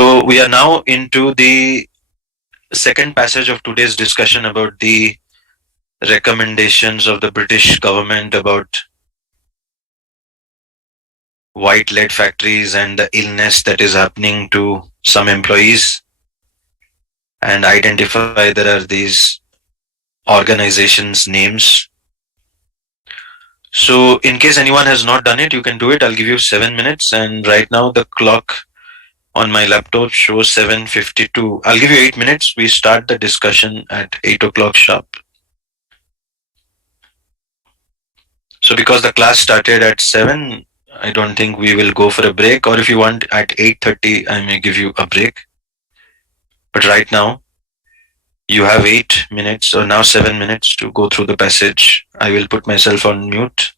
So we are now into the second passage of today's discussion about the recommendations of the British government about white lead factories and the illness that is happening to some employees, and identify there are these organizations names. So in case anyone has not done it, you can do it. I'll give you 7 minutes, and right now the clock on my laptop shows 7:52. I'll give you 8 minutes. We start the discussion at 8 o'clock sharp. So because the class started at 7, I don't think we will go for a break. Or if you want at 8:30, I may give you a break. But right now, you have 8 minutes or now 7 minutes to go through the passage. I will put myself on mute.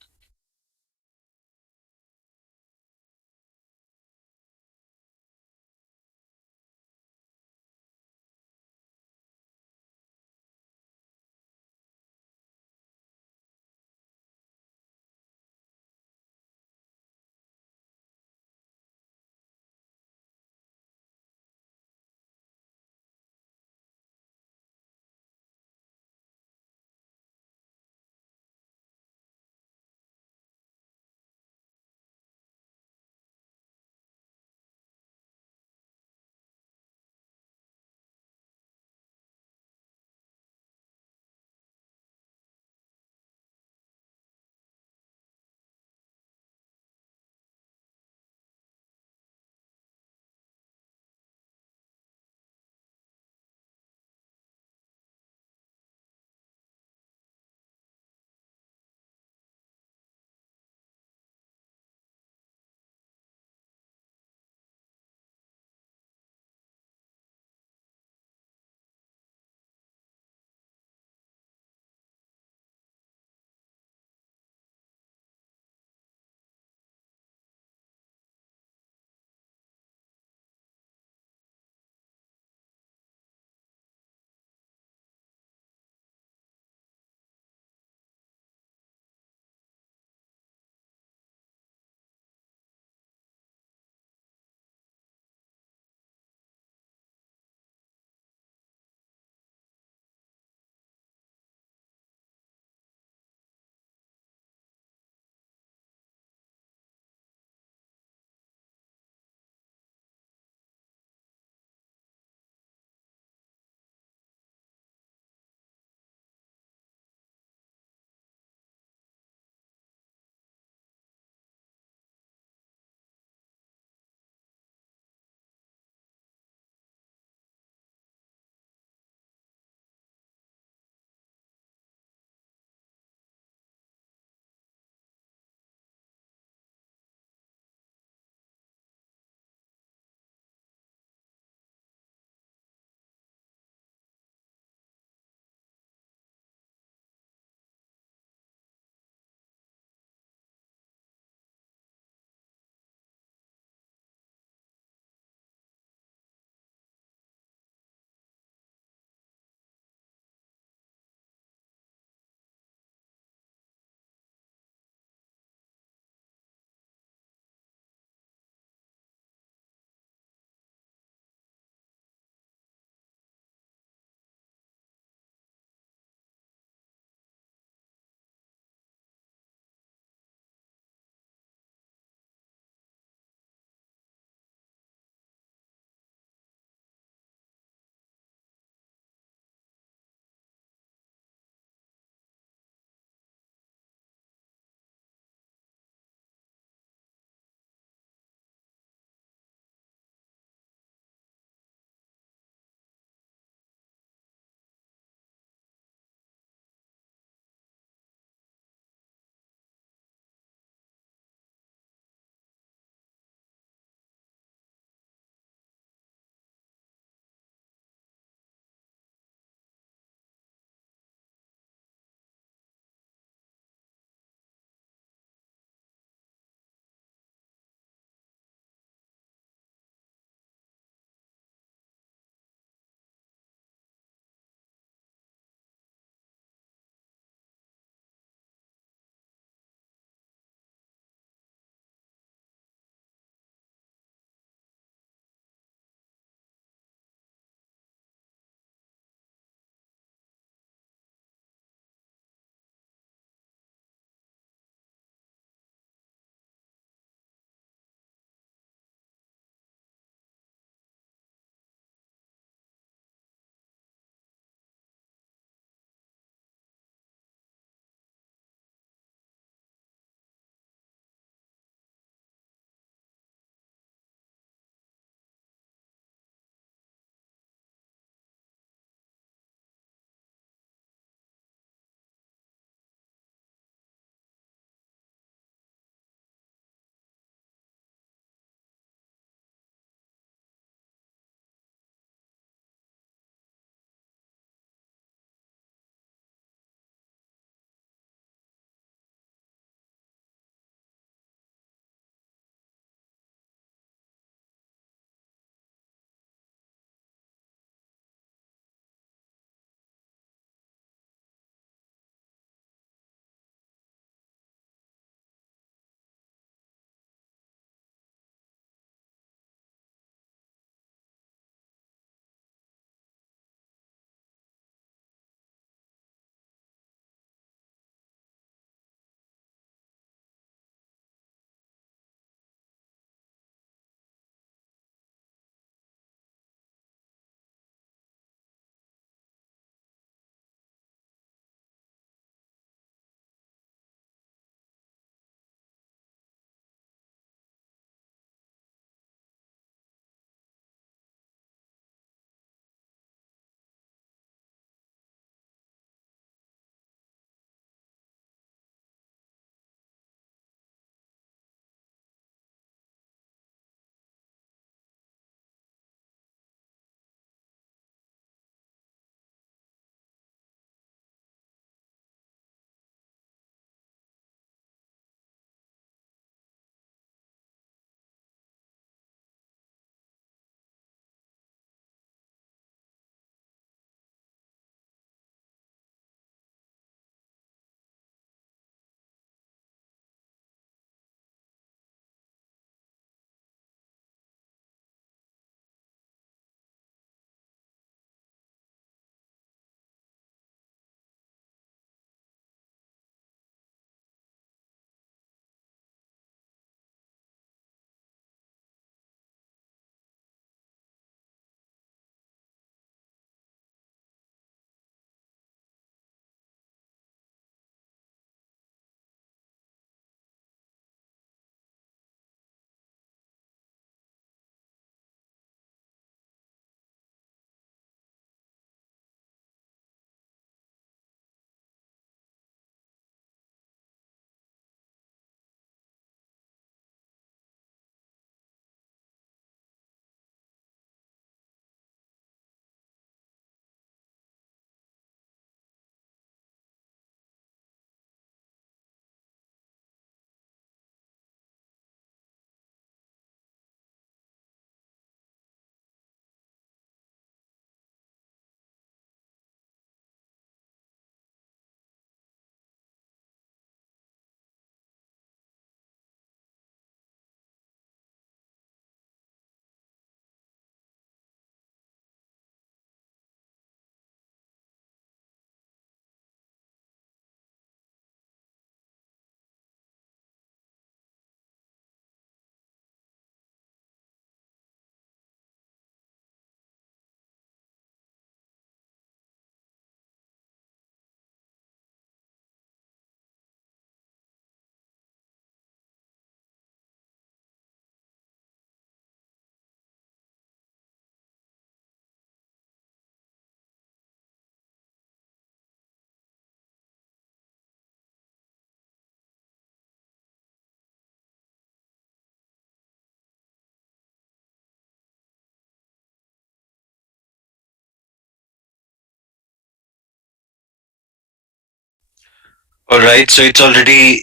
All right, so it's already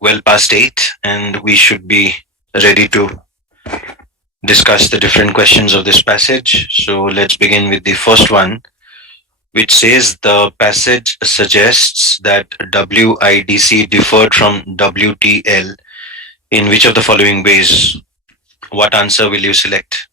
well past 8, and we should be ready to discuss the different questions of this passage. So let's begin with the first one, which says the passage suggests that WIDC differed from WTL in which of the following ways? What answer will you select?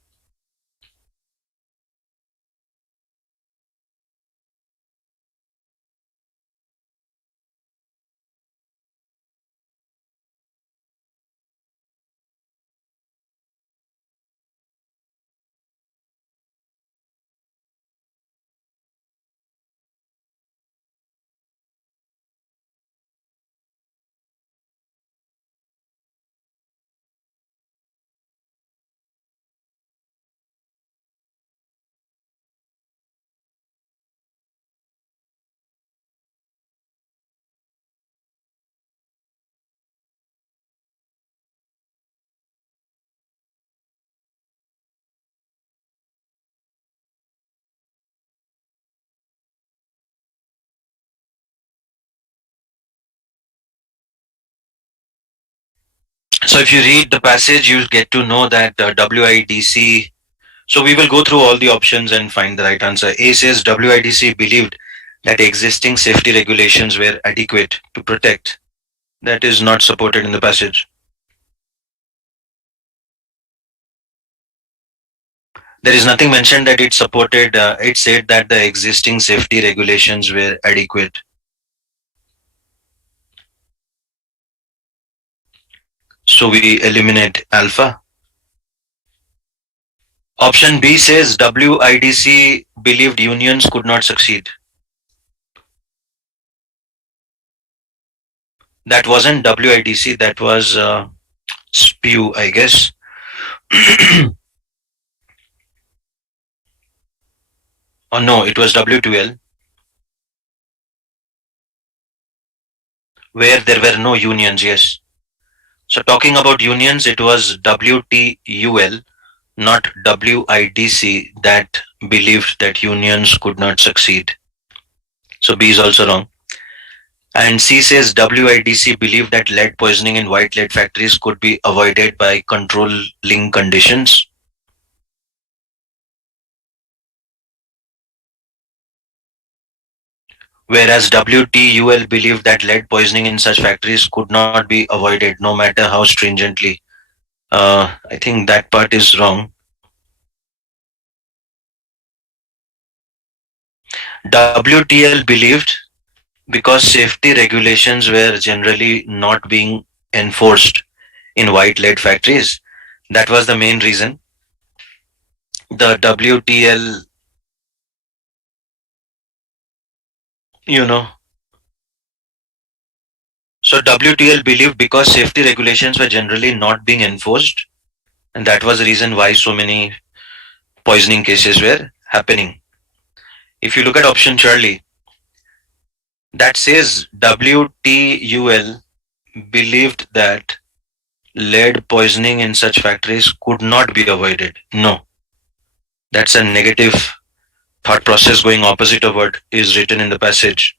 So if you read the passage, you'll get to know that WIDC. So we will go through all the options and find the right answer. A says WIDC believed that existing safety regulations were adequate to protect. That is not supported in the passage. There is nothing mentioned that it supported, it said that the existing safety regulations were adequate. So we eliminate alpha. Option B says WIDC believed unions could not succeed. That wasn't WIDC, that was SPEW, I guess. Oh no, it was W2L, where there were no unions, yes. So talking about unions, it was WTUL, not WIDC, that believed that unions could not succeed. So B is also wrong. And C says WIDC believed that lead poisoning in white lead factories could be avoided by controlling conditions. Whereas WTUL believed that lead poisoning in such factories could not be avoided no matter how stringently. I think that part is wrong. WTL believed because safety regulations were generally not being enforced in white lead factories. That was the main reason. The WTL, you know, so WTL believed because safety regulations were generally not being enforced, and that was the reason why so many poisoning cases were happening. If you look at option Charlie, that says WTUL believed that lead poisoning in such factories could not be avoided. No, that's a negative thought process going opposite of what is written in the passage.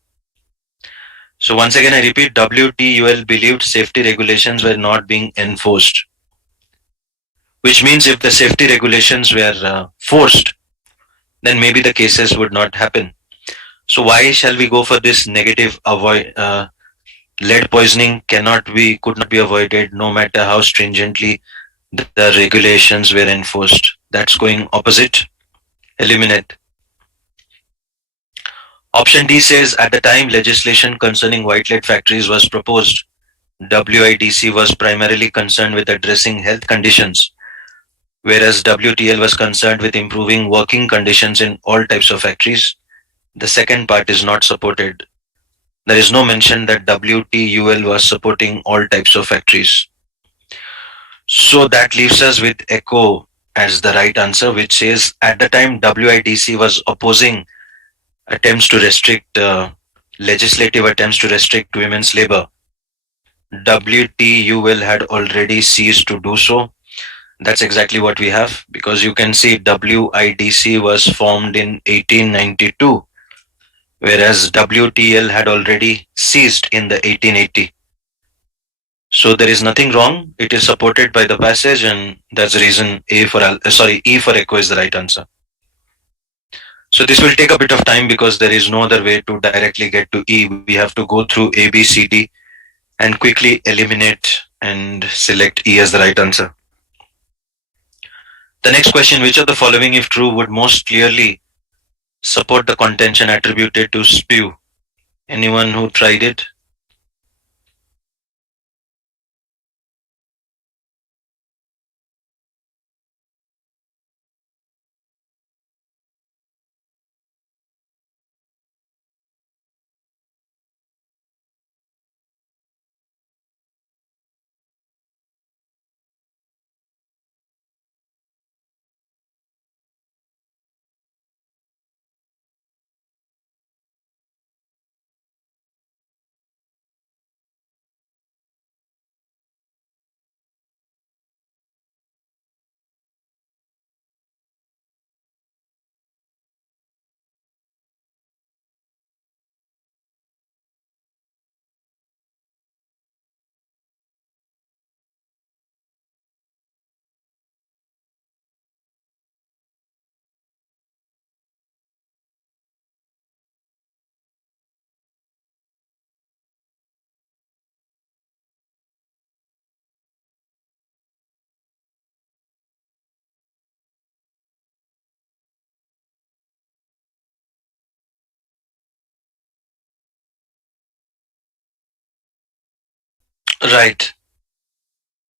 So once again, I repeat, WTUL believed safety regulations were not being enforced, which means if the safety regulations were forced, then maybe the cases would not happen. So why shall we go for this negative avoid? Lead poisoning could not be avoided no matter how stringently the regulations were enforced. That's going opposite. Eliminate. Option D says at the time legislation concerning white lead factories was proposed, WIDC was primarily concerned with addressing health conditions, whereas WTL was concerned with improving working conditions in all types of factories. The second part is not supported. There is no mention that WTUL was supporting all types of factories. So that leaves us with echo as the right answer, which says at the time WIDC was opposing attempts to restrict legislative attempts to restrict women's labor. WTUL had already ceased to do so. That's exactly what we have, because you can see WIDC was formed in 1892, whereas WTL had already ceased in the 1880. So there is nothing wrong. It is supported by the passage, and that's the reason E for echo is the right answer. So this will take a bit of time because there is no other way to directly get to E. We have to go through A, B, C, D, and quickly eliminate and select E as the right answer. The next question: which of the following, if true, would most clearly support the contention attributed to spew? Anyone who tried it? Right.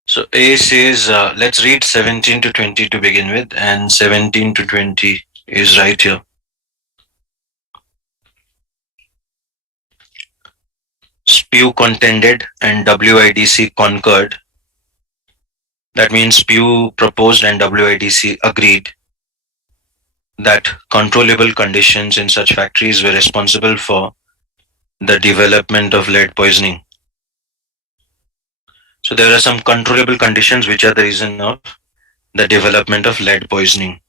So A says, let's read 17 to 20 to begin with, and 17 to 20 is right here. Spew contended and WIDC concurred. That means Spew proposed and WIDC agreed that controllable conditions in such factories were responsible for the development of lead poisoning. So there are some controllable conditions which are the reason of the development of lead poisoning.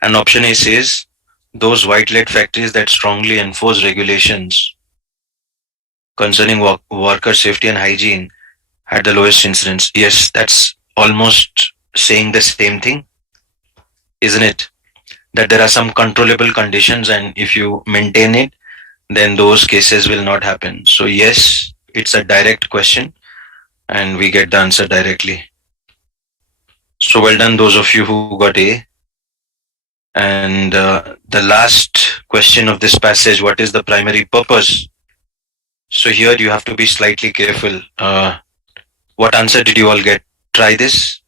And option A says those white lead factories that strongly enforce regulations concerning worker safety and hygiene had the lowest incidence. Yes, that's almost saying the same thing, isn't it? That there are some controllable conditions, and if you maintain it, then those cases will not happen. So, yes, it's a direct question, and we get the answer directly. So, well done, those of you who got A. And the last question of this passage: what is the primary purpose? So, here you have to be slightly careful. What answer did you all get? Try this.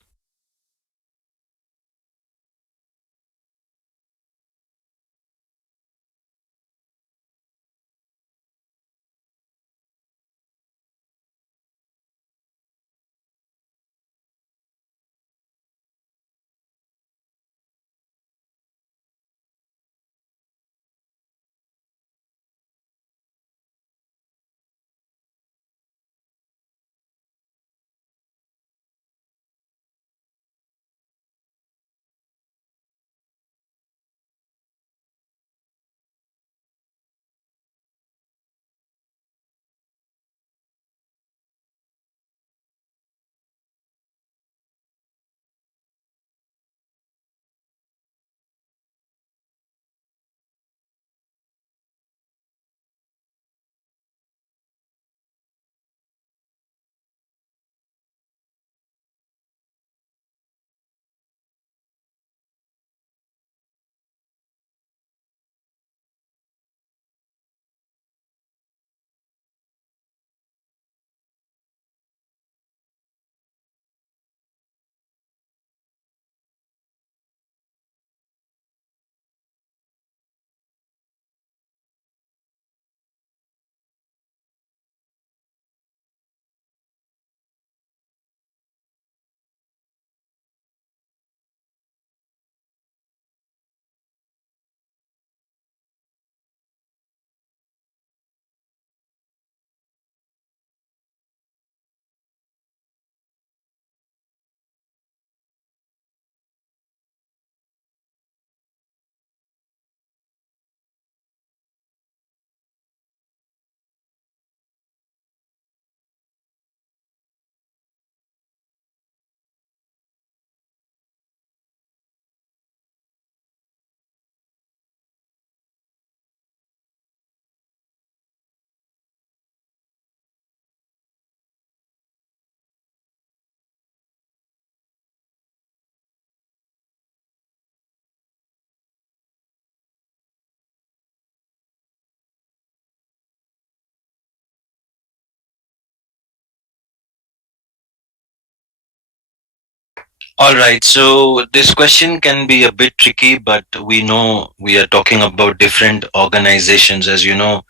All right, so this question can be a bit tricky, but we know we are talking about different organizations. As you know,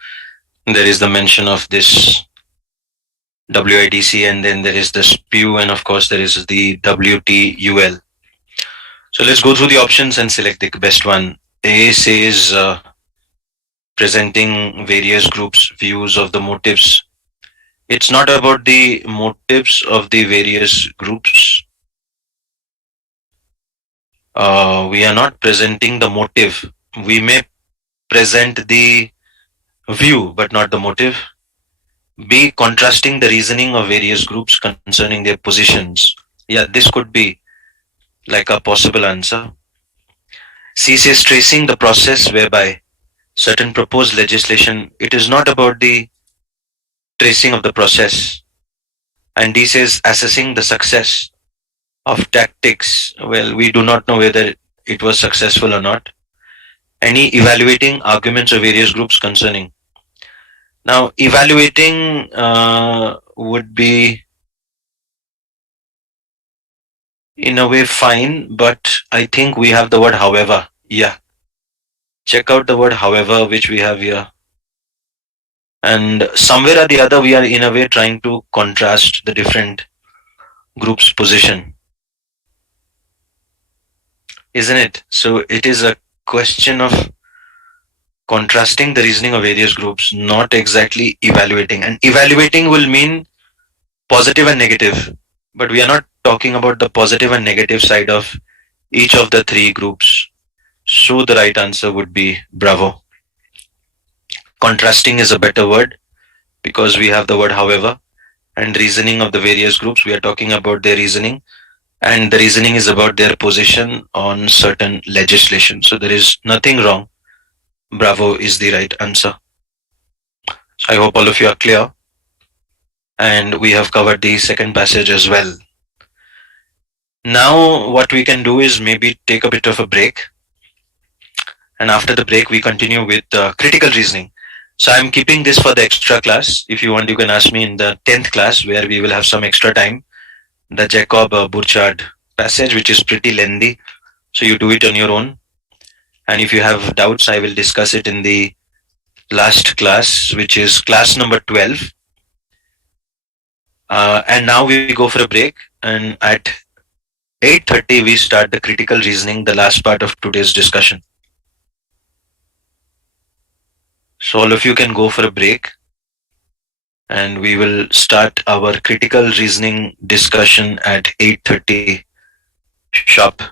there is the mention of this WIDC, and then there is the SPEW, and of course, there is the WTUL. So let's go through the options and select the best one. A says presenting various groups' views of the motives. It's not about the motives of the various groups. We are not presenting the motive. We may present the view, but not the motive. B, contrasting the reasoning of various groups concerning their positions. Yeah, this could be like a possible answer. C says tracing the process whereby certain proposed legislation, it is not about the tracing of the process. And D says assessing the success of tactics. Well, we do not know whether it was successful or not. Any evaluating arguments of various groups concerning. Now, evaluating would be in a way fine, but I think we have the word however. Yeah, check out the word however, which we have here. And somewhere or the other, we are in a way trying to contrast the different groups' position, isn't it? So it is a question of contrasting the reasoning of various groups, not exactly evaluating. And evaluating will mean positive and negative, but we are not talking about the positive and negative side of each of the three groups. So the right answer would be bravo. Contrasting is a better word because we have the word however, and reasoning of the various groups, we are talking about their reasoning, and the reasoning is about their position on certain legislation. So there is nothing wrong. Bravo is the right answer. So I hope all of you are clear, and we have covered the second passage as well. Now, what we can do is maybe take a bit of a break, and after the break, we continue with critical reasoning. So I'm keeping this for the extra class. If you want, you can ask me in the 10th class where we will have some extra time. The Jacob Burchard passage, which is pretty lengthy. So you do it on your own. And if you have doubts, I will discuss it in the last class, which is class number 12. And now we go for a break. And at 8:30, we start the critical reasoning, the last part of today's discussion. So all of you can go for a break, and we will start our critical reasoning discussion at 8:30 sharp.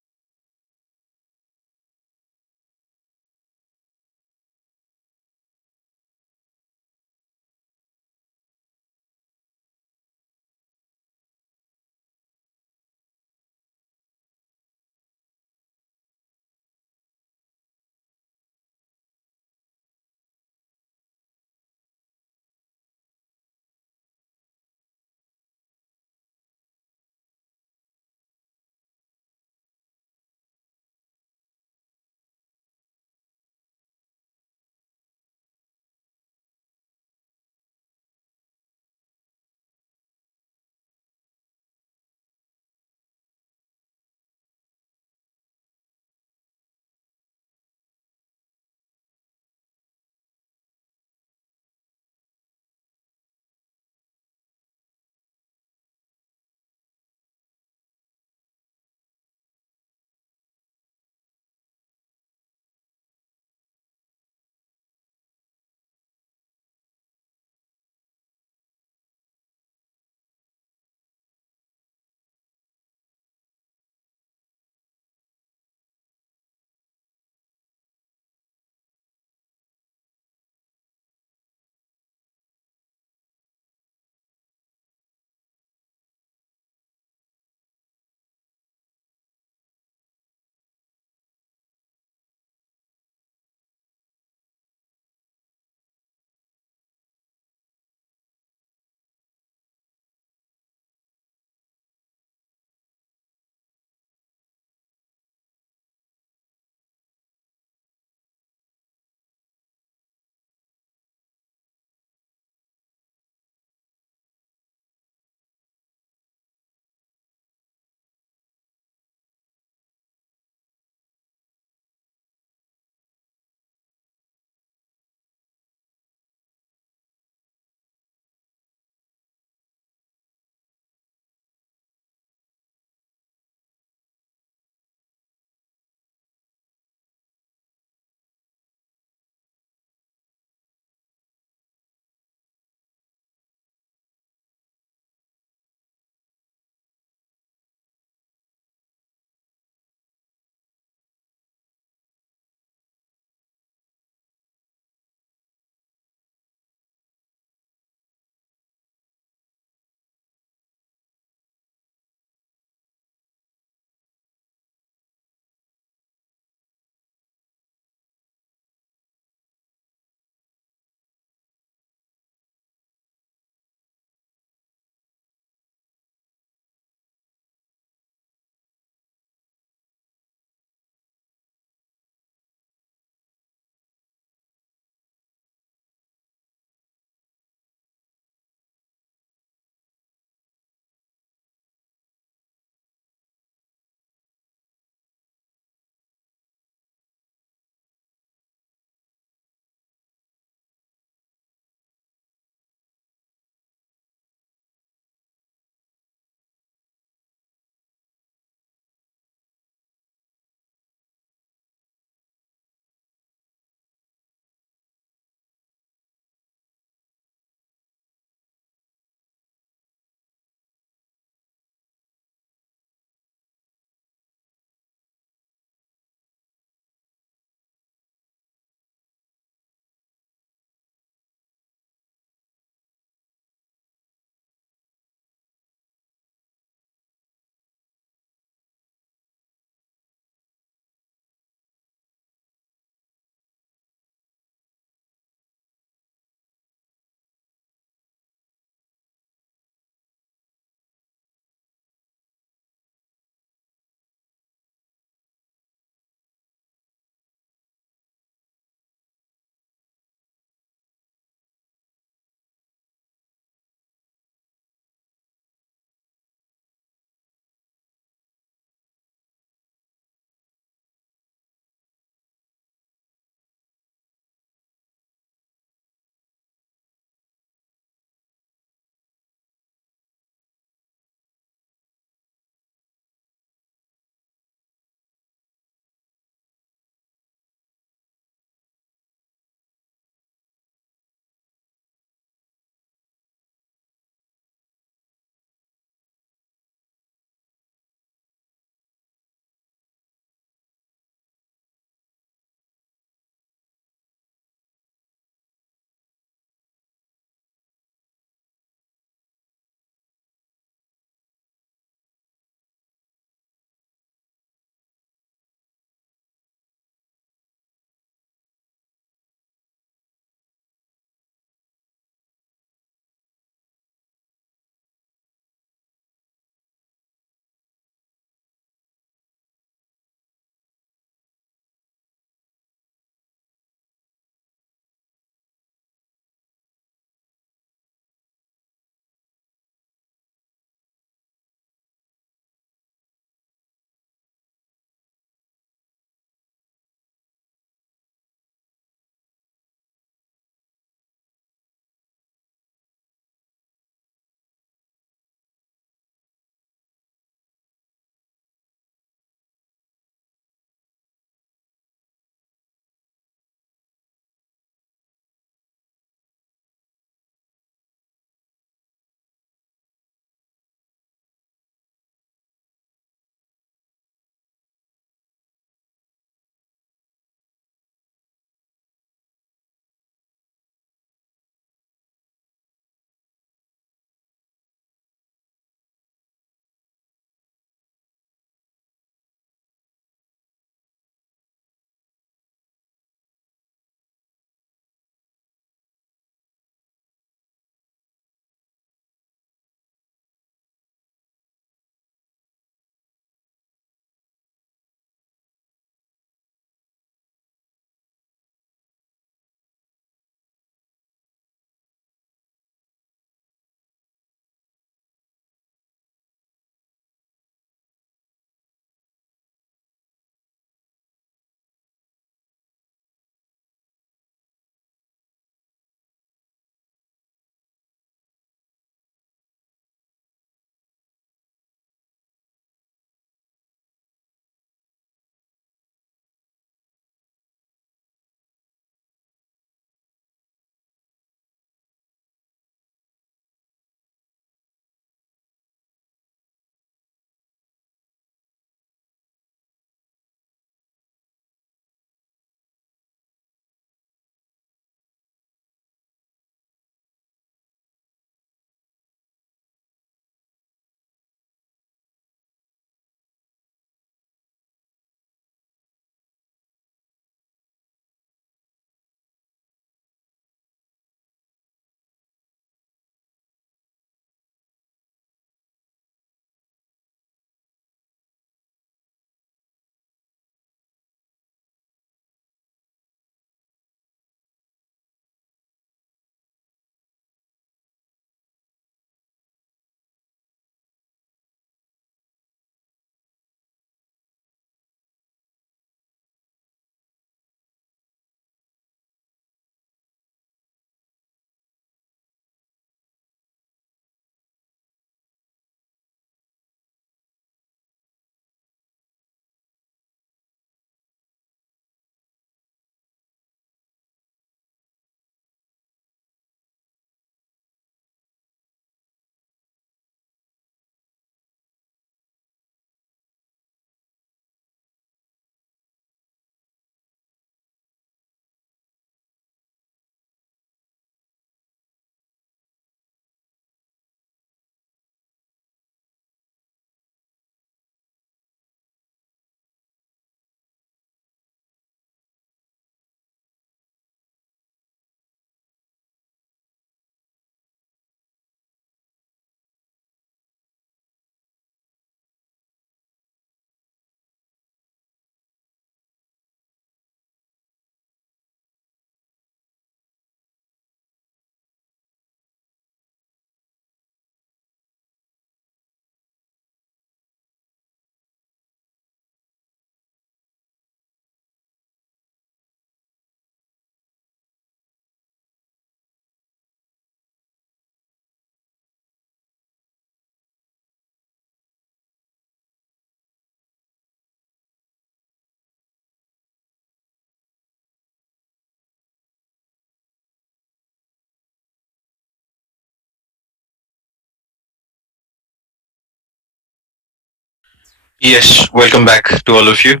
Yes, welcome back to all of you.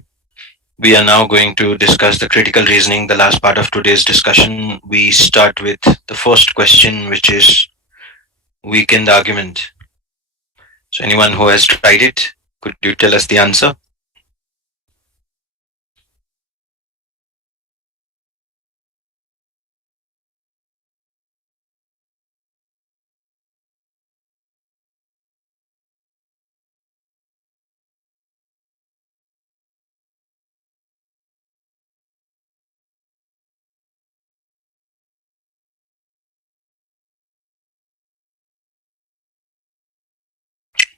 We are now going to discuss the critical reasoning, the last part of today's discussion. We start with the first question, which is weakened argument. So, anyone who has tried it, could you tell us the answer?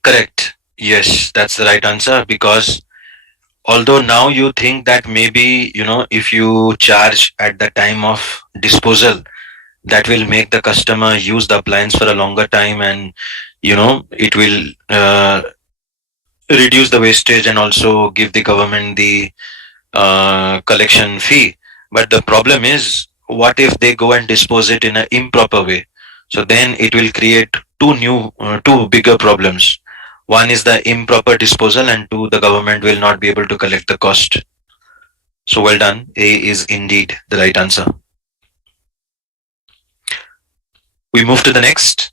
Correct. Yes, that's the right answer because although now you think that maybe, if you charge at the time of disposal, that will make the customer use the appliance for a longer time and, it will reduce the wastage and also give the government the collection fee. But the problem is, what if they go and dispose it in an improper way? So then it will create two bigger problems. One is the improper disposal, and two, the government will not be able to collect the cost. So well done. A is indeed the right answer. We move to the next,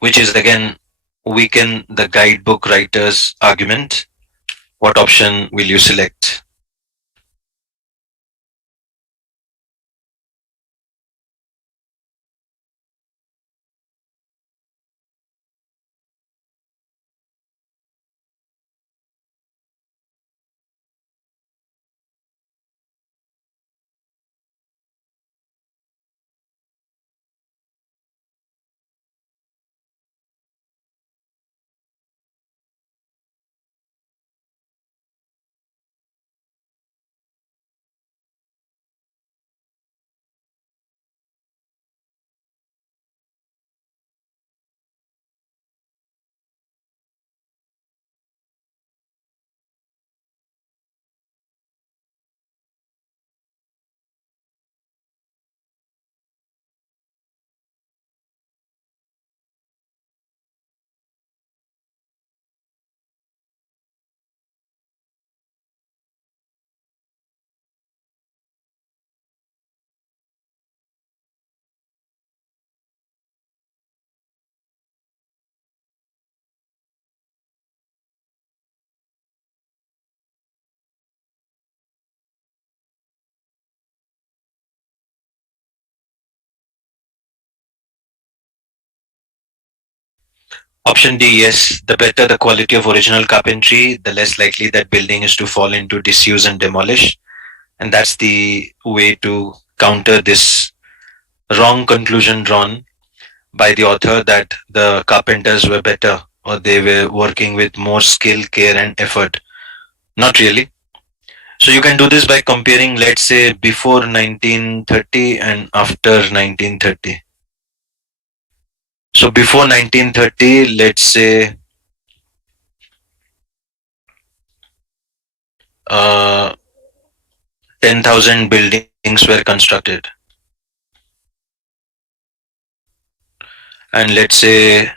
which is again weaken the guidebook writer's argument. What option will you select? Option D, yes. The better the quality of original carpentry, the less likely that building is to fall into disuse and demolish. And that's the way to counter this wrong conclusion drawn by the author that the carpenters were better or they were working with more skill, care, and effort. Not really. So you can do this by comparing, let's say, before 1930 and after 1930. So before 1930, let's say, 10,000 buildings were constructed. And let's say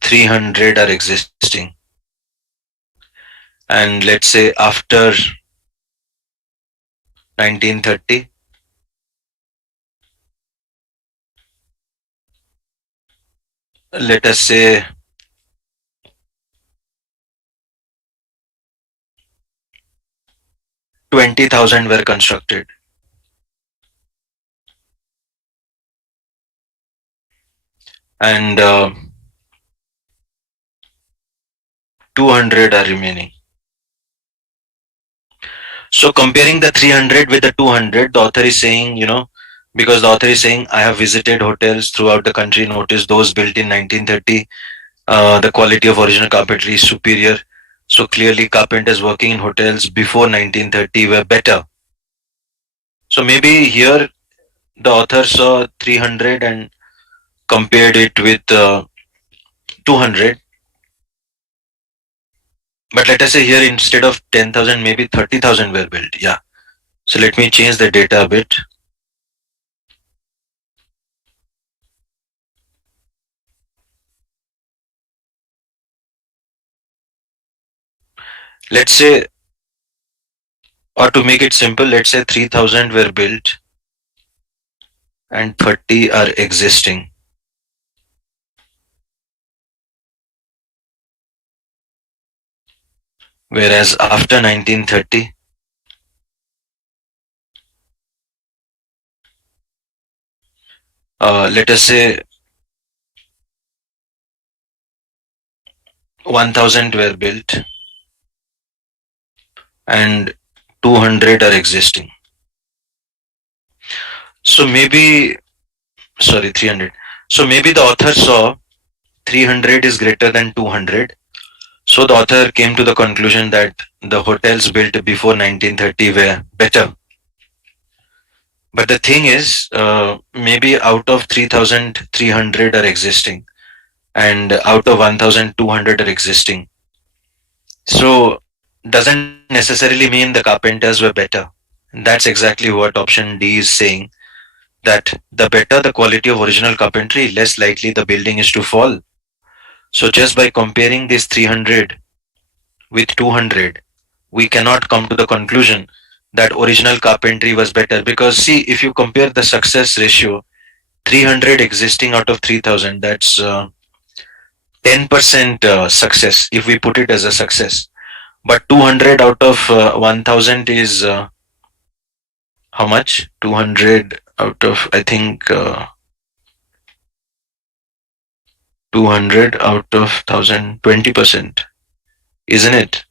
300 are existing. And let's say after 1930, let us say 20,000 were constructed, and 200 are remaining. So comparing the 300 with the 200, the author is saying, because the author is saying, I have visited hotels throughout the country, noticed those built in 1930, the quality of original carpentry is superior. So clearly, carpenters working in hotels before 1930 were better. So maybe here the author saw 300 and compared it with 200. But let us say here instead of 10,000, maybe 30,000 were built. Yeah. So let me change the data a bit. Let's say, or to make it simple, let's say 3000 were built and 30 are existing. Whereas after 1930, let us say 1000 were built and 200 are existing. So maybe, sorry, 300. So maybe the author saw 300 is greater than 200. So the author came to the conclusion that the hotels built before 1930 were better. But the thing is, maybe out of 3,300 are existing and out of 1,200 are existing. So doesn't necessarily mean the carpenters were better. That's exactly what option D is saying, that the better the quality of original carpentry, less likely the building is to fall. So just by comparing this 300 with 200, we cannot come to the conclusion that original carpentry was better, because see, if you compare the success ratio, 300 existing out of 3000, that's 10% success if we put it as a success. But 200 out of 1000 is how much? 200 out of, I think, 200 out of 1000, 20%, isn't it?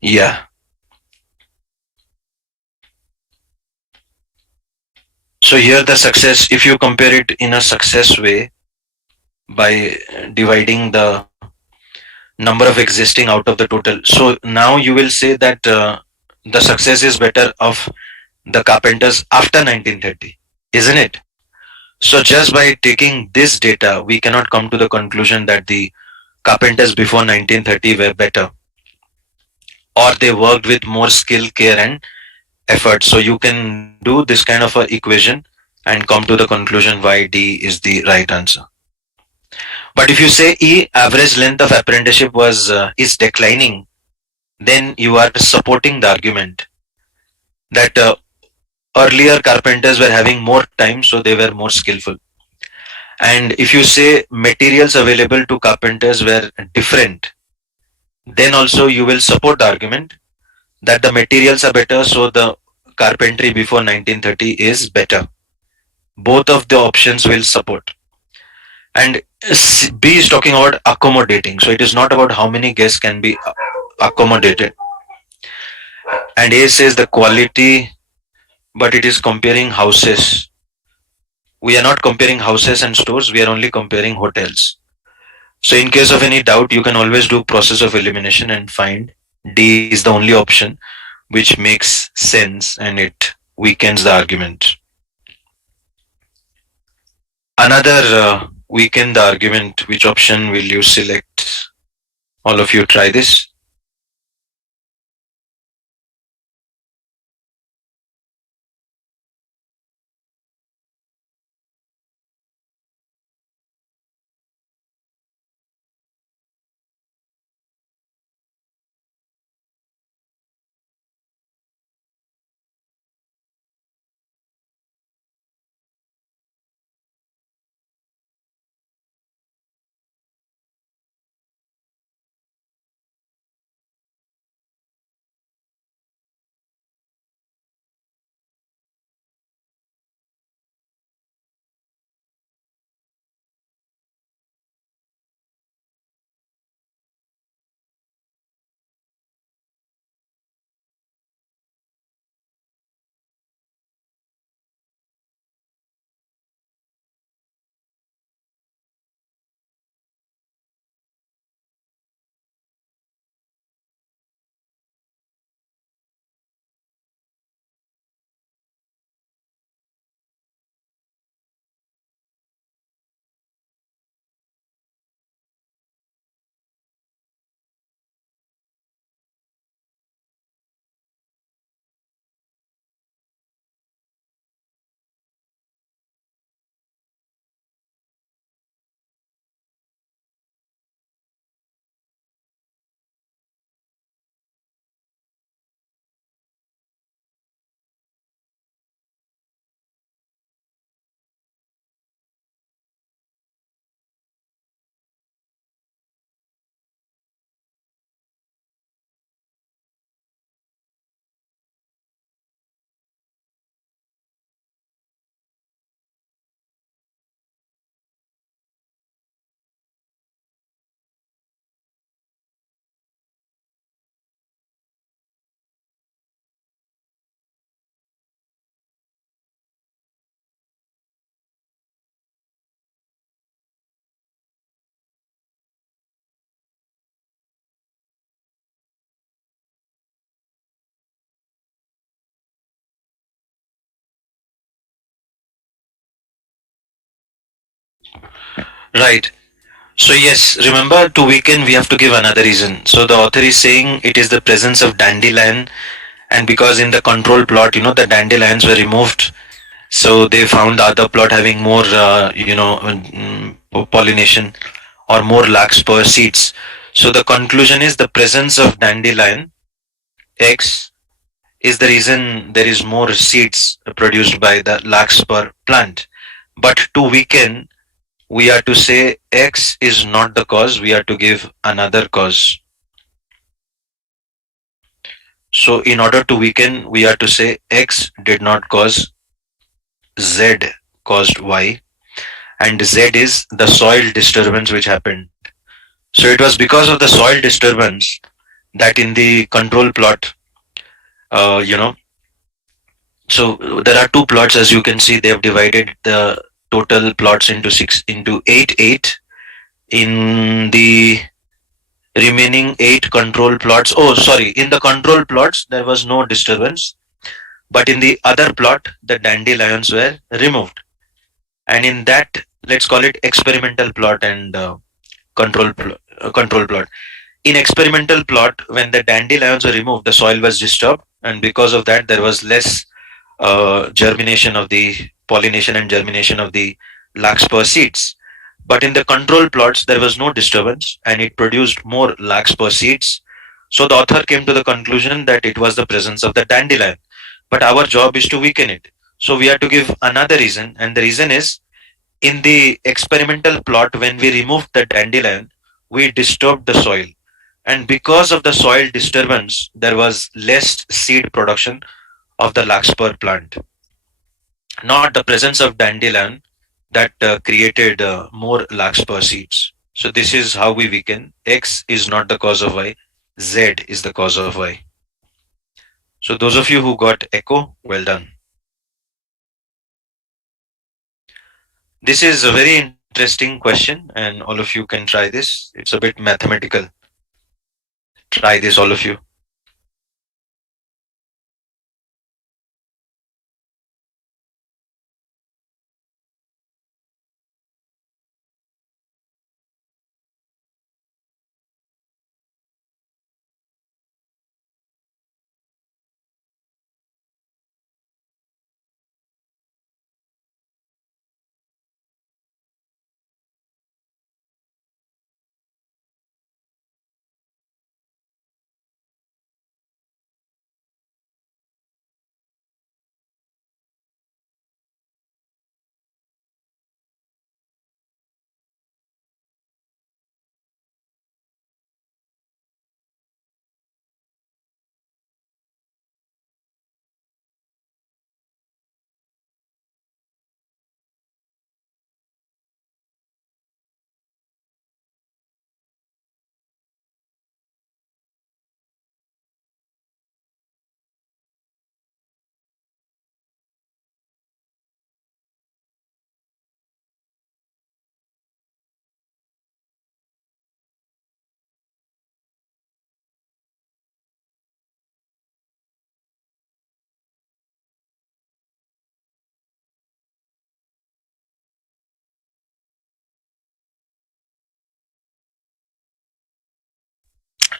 Yeah. So here the success, if you compare it in a success way by dividing the number of existing out of the total, so now you will say that the success is better of the carpenters after 1930, isn't it? So just by taking this data, we cannot come to the conclusion that the carpenters before 1930 were better, or they worked with more skill, care, and effort. So you can do this kind of a equation and come to the conclusion why D is the right answer. But if you say E, average length of apprenticeship was is declining, then you are supporting the argument that earlier carpenters were having more time, so they were more skillful. And if you say materials available to carpenters were different, then also you will support the argument that the materials are better, so the carpentry before 1930 is better. Both of the options will support. And B is talking about accommodating. So it is not about how many guests can be accommodated. And A says the quality, but it is comparing houses. We are not comparing houses and stores, we are only comparing hotels. So in case of any doubt, you can always do process of elimination and find D is the only option which makes sense and it weakens the argument. Another weaken the argument, which option will you select? All of you try this. Right. So yes, remember to weaken we have to give another reason. So the author is saying it is the presence of dandelion, and because in the control plot, the dandelions were removed, so they found the other plot having more, pollination or more larkspur seeds. So the conclusion is the presence of dandelion X is the reason there is more seeds produced by the larkspur plant. But to weaken, we are to say X is not the cause, we are to give another cause. So in order to weaken, we are to say X did not cause Z caused Y, and Z is the soil disturbance which happened. So it was because of the soil disturbance that in the control plot, uh, you know, so there are two plots. As you can see, they have divided the total plots into six, into eight. In the remaining eight control plots, oh sorry, in the control plots there was no disturbance, but in the other plot the dandelions were removed. And in that, let's call it experimental plot and control plot. In experimental plot, when the dandelions were removed, the soil was disturbed, and because of that, there was less germination of the pollination and germination of the larkspur seeds. But in the control plots, there was no disturbance, and it produced more larkspur seeds. So the author came to the conclusion that it was the presence of the dandelion. But our job is to weaken it. So we have to give another reason, and the reason is in the experimental plot, when we removed the dandelion, we disturbed the soil. And because of the soil disturbance, there was less seed production of the larkspur plant, not the presence of dandelion that created more larkspur seeds. So this is how we weaken. X is not the cause of Y, Z is the cause of Y. So those of you who got echo, well done. This is a very interesting question, and all of you can try this. It's a bit mathematical. Try this, all of you.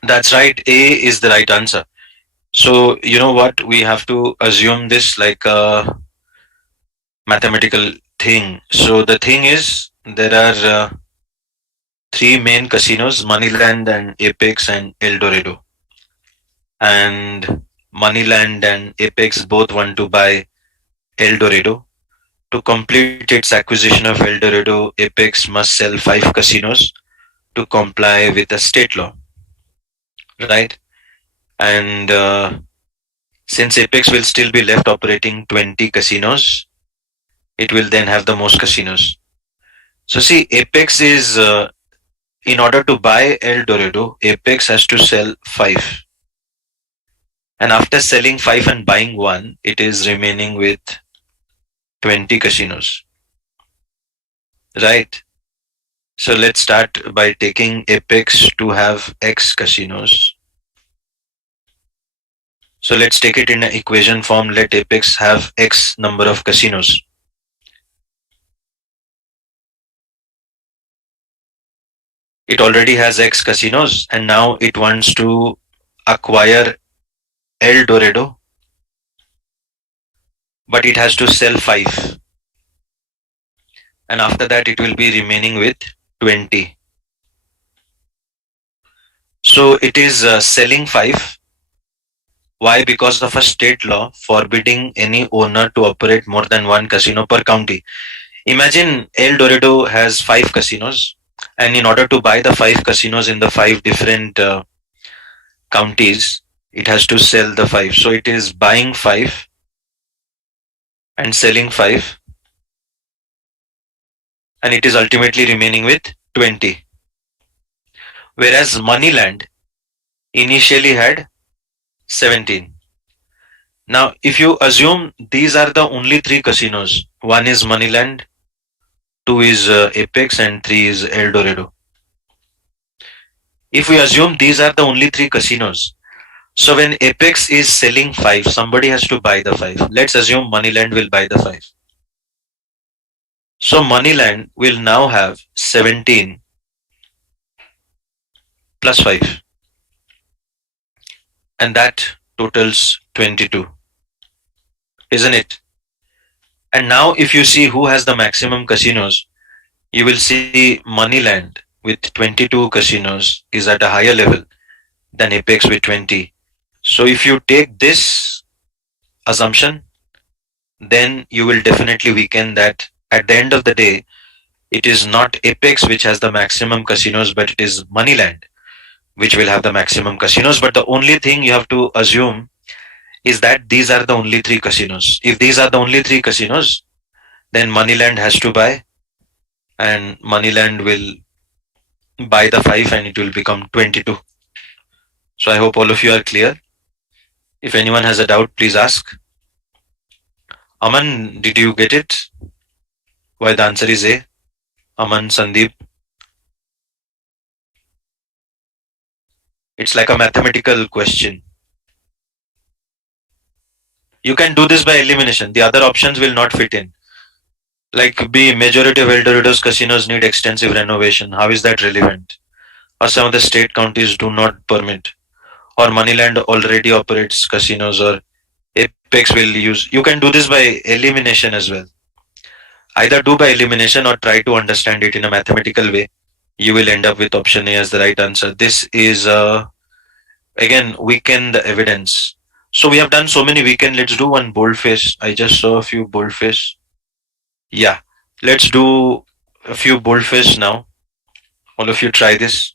That's right. A is the right answer. So you know what? We have to assume this like a mathematical thing. So the thing is, there are three main casinos: Moneyland and Apex and El Dorado. And Moneyland and Apex both want to buy El Dorado. To complete its acquisition of El Dorado, Apex must sell five casinos to comply with the state law, right? And since Apex will still be left operating 20 casinos, it will then have the most casinos. So see, Apex is in order to buy El Dorado, Apex has to sell five, and after selling five and buying one, it is remaining with 20 casinos, right? So let's start by taking Apex to have X casinos. So let's take it in an equation form. Let Apex have X number of casinos. It already has X casinos and now it wants to acquire El Dorado, but it has to sell 5. And after that, it will be remaining with 20. So it is selling 5. Why? Because of a state law forbidding any owner to operate more than one casino per county. Imagine El Dorado has 5 casinos, and in order to buy the 5 casinos in the 5 different counties, it has to sell the 5. So it is buying 5 and selling 5, and it is ultimately remaining with 20. Whereas Moneyland initially had 17. Now, if you assume these are the only 3 casinos, one is Moneyland, two is Apex, and three is El Dorado. If we assume these are the only 3 casinos, so when Apex is selling 5, somebody has to buy the 5. Let's assume Moneyland will buy the 5. So Moneyland will now have 17 plus 5, and that totals 22, isn't it? And now, if you see who has the maximum casinos, you will see Moneyland with 22 casinos is at a higher level than Apex with 20. So if you take this assumption, then you will definitely weaken that at the end of the day, it is not Apex which has the maximum casinos, but it is Moneyland which will have the maximum casinos. But the only thing you have to assume is that these are the only 3 casinos. If these are the only 3 casinos, then Moneyland has to buy, and Moneyland will buy the 5 and it will become 22. So I hope all of you are clear. If anyone has a doubt, please ask. Aman, did you get it? Why the answer is A? Aman, Sandeep. It's like a mathematical question. You can do this by elimination. The other options will not fit in. Like B, majority of El Dorado's casinos need extensive renovation. How is that relevant? Or some of the state counties do not permit. Or Moneyland already operates casinos, or Apex will use. You can do this by elimination as well. Either do by elimination or try to understand it in a mathematical way. You will end up with option A as the right answer. This is again weaken the evidence. So we have done so many weekend. Let's do one boldface. I just saw a few boldface. Yeah, let's do a few boldface now. All of you try this.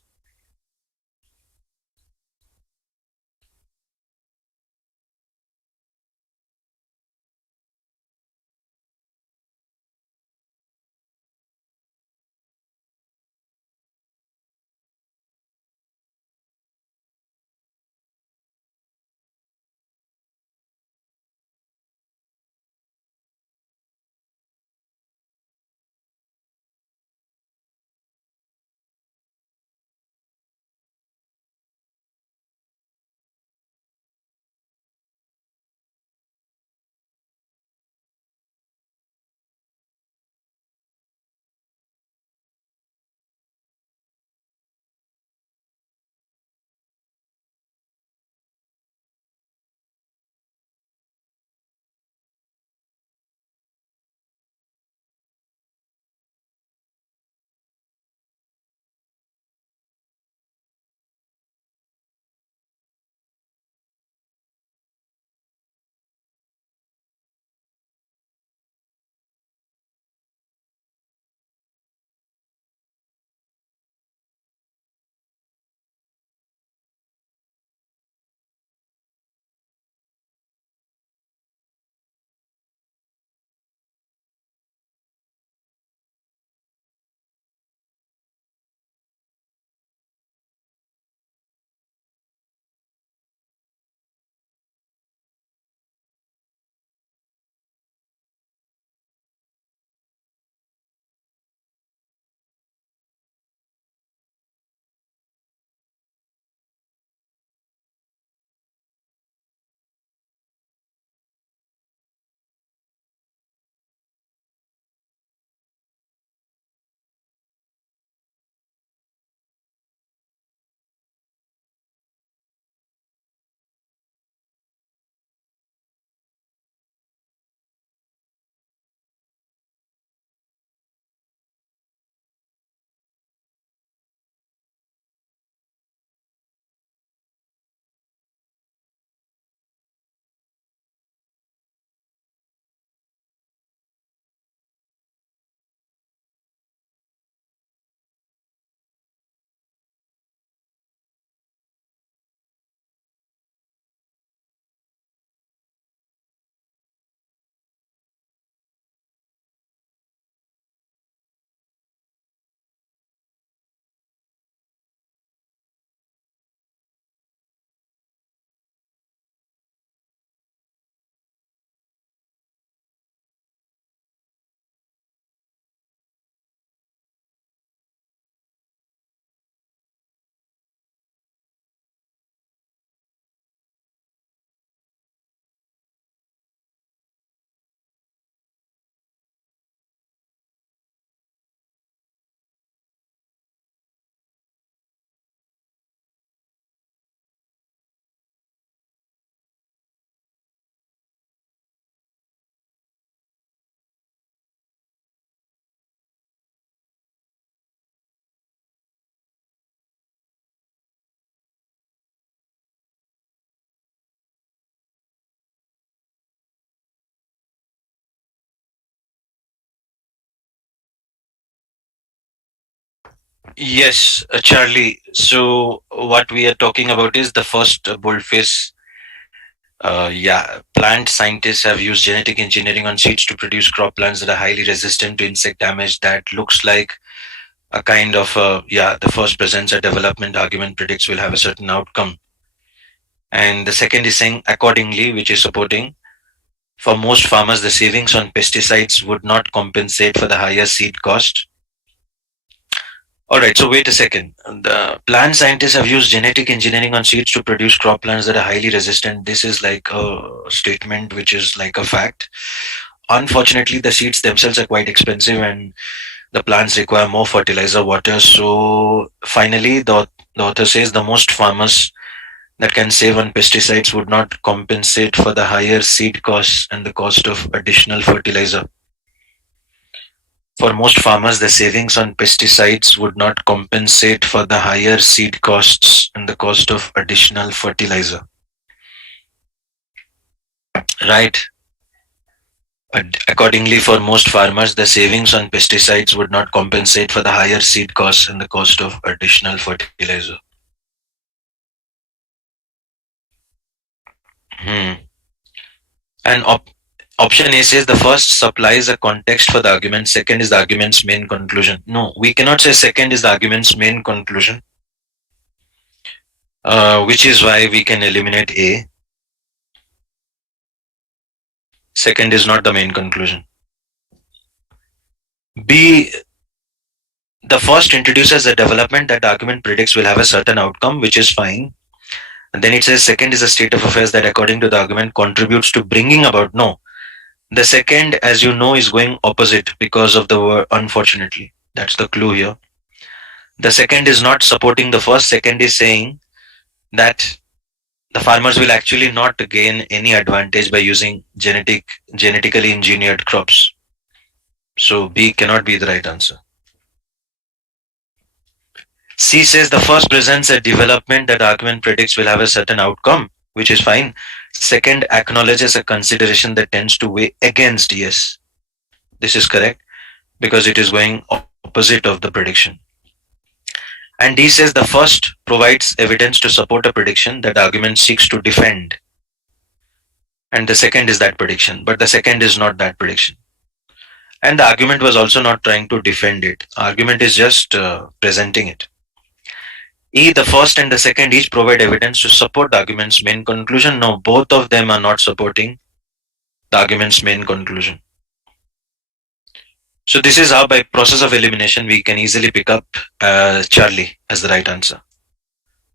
Yes, Charlie. So what we are talking about is the first boldface. Yeah, plant scientists have used genetic engineering on seeds to produce crop plants that are highly resistant to insect damage. That looks like a kind of yeah. The first presents a development argument predicts will have a certain outcome, and the second is saying accordingly, which is supporting. For most farmers, the savings on pesticides would not compensate for the higher seed cost. All right, so wait a second. The plant scientists have used genetic engineering on seeds to produce crop plants that are highly resistant. This is like a statement which is like a fact. Unfortunately, the seeds themselves are quite expensive and the plants require more fertilizer, water. So finally, the author says the most farmers that can save on pesticides would not compensate for the higher seed costs and the cost of additional fertilizer. For most farmers, the savings on pesticides would not compensate for the higher seed costs and the cost of additional fertilizer. Right? Accordingly, for most farmers, the savings on pesticides would not compensate for the higher seed costs and the cost of additional fertilizer. Hmm. And option A says the first supplies a context for the argument, second is the argument's main conclusion. No, we cannot say second is the argument's main conclusion, which is why we can eliminate A. Second is not the main conclusion. B, the first introduces a development that the argument predicts will have a certain outcome, which is fine. And then it says second is a state of affairs that, according to the argument, contributes to bringing about. No, the second, as you know, is going opposite because of the word unfortunately. That's the clue here. The second is not supporting the first. Second is saying that the farmers will actually not gain any advantage by using genetically engineered crops. So B cannot be the right answer. C says the first presents a development that the argument predicts will have a certain outcome, which is fine. Second acknowledges a consideration that tends to weigh against yes. This is correct because it is going opposite of the prediction. And D says the first provides evidence to support a prediction that the argument seeks to defend. And the second is that prediction, but the second is not that prediction. And the argument was also not trying to defend it. Argument is just presenting it. E, the first and the second each provide evidence to support the argument's main conclusion. No, both of them are not supporting the argument's main conclusion. So this is how by process of elimination we can easily pick up Charlie as the right answer.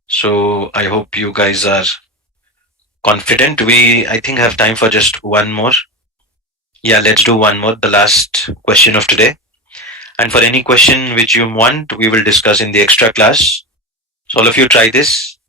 So I hope you guys are confident. We I think have time for just one more. Yeah, let's do one more, the last question of today. And for any question which you want, we will discuss in the extra class. So all of you try this.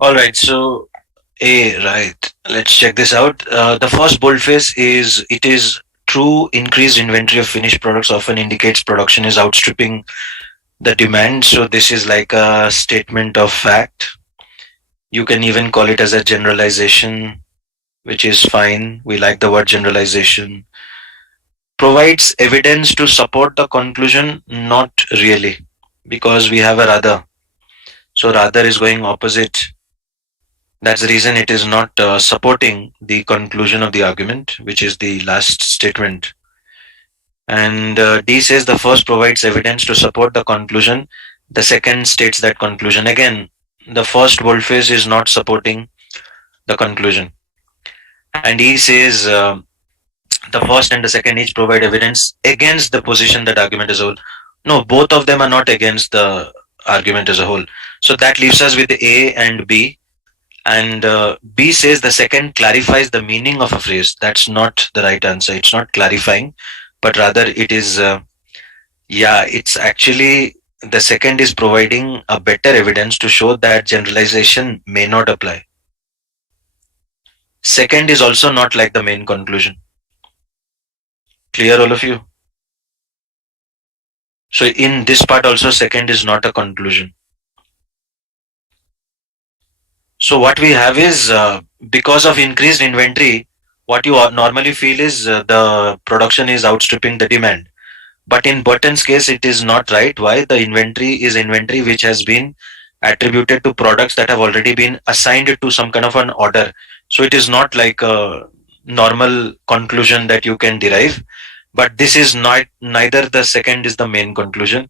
All right. So A, right. Let's check this out. The first boldface is it is true increased inventory of finished products often indicates production is outstripping the demand. So this is like a statement of fact. You can even call it as a generalization, which is fine. We like the word generalization. Provides evidence to support the conclusion, not really, because we have a rather. So rather is going opposite. That's the reason it is not supporting the conclusion of the argument, which is the last statement. And D says the first provides evidence to support the conclusion. The second states that conclusion. Again, the first boldface is not supporting the conclusion. And E says the first and the second each provide evidence against the position that argument as a whole. No, both of them are not against the argument as a whole. So that leaves us with A and B. And B says the second clarifies the meaning of a phrase. That's not the right answer. It's not clarifying, but rather it is, yeah, it's actually the second is providing a better evidence to show that generalization may not apply. Second is also not like the main conclusion. Clear, all of you? So in this part also, second is not a conclusion. So what we have is because of increased inventory, what you normally feel is the production is outstripping the demand. But in Burton's case, it is not right. Why? The inventory is inventory which has been attributed to products that have already been assigned to some kind of an order. So it is not like a normal conclusion that you can derive. But this is not, neither the second is the main conclusion.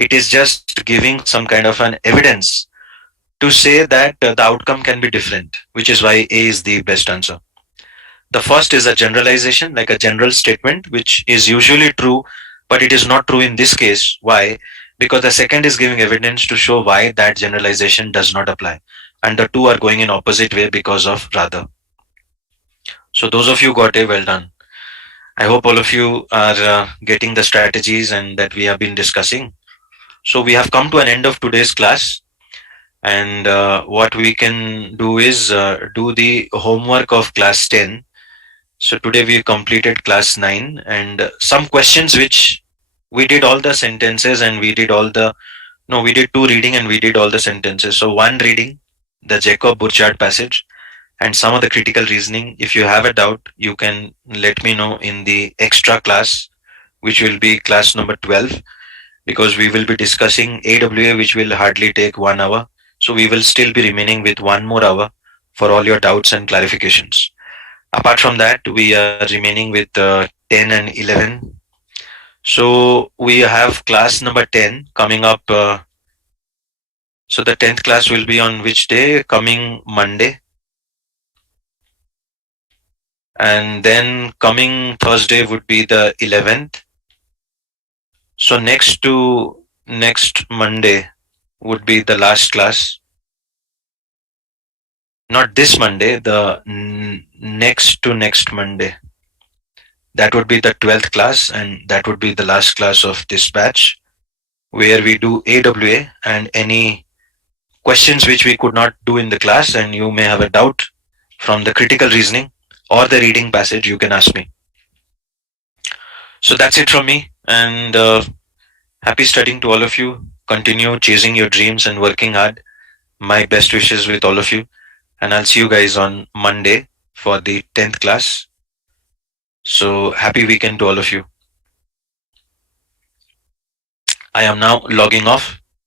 It is just giving some kind of an evidence to say that the outcome can be different, which is why A is the best answer. The first is a generalization, like a general statement, which is usually true, but it is not true in this case. Why? Because the second is giving evidence to show why that generalization does not apply. And the two are going in opposite way because of rather. So those of you got A, well done. I hope all of you are getting the strategies and that we have been discussing. So we have come to an end of today's class. And what we can do is do the homework of class 10. So today we completed class 9 and some questions which we did all the sentences and we did all the, no, we did two reading and we did all the sentences. So one reading, the Jacob Burchard passage, and some of the critical reasoning. If you have a doubt, you can let me know in the extra class, which will be class number 12, because we will be discussing AWA, which will hardly take 1 hour. So we will still be remaining with 1 more hour for all your doubts and clarifications. Apart from that, we are remaining with 10 and 11. So we have class number 10 coming up. So the 10th class will be on which day? Coming Monday. And then coming Thursday would be the 11th. So next Monday would be the last class. Not this Monday, the next to next Monday. That would be the 12th class, and that would be the last class of this batch, where we do AWA and any questions which we could not do in the class, and you may have a doubt from the critical reasoning or the reading passage, you can ask me. So that's it from me, and happy studying to all of you. Continue chasing your dreams and working hard. My best wishes with all of you, and I'll see you guys on Monday for the 10th class. So happy weekend to all of you. I am now logging off.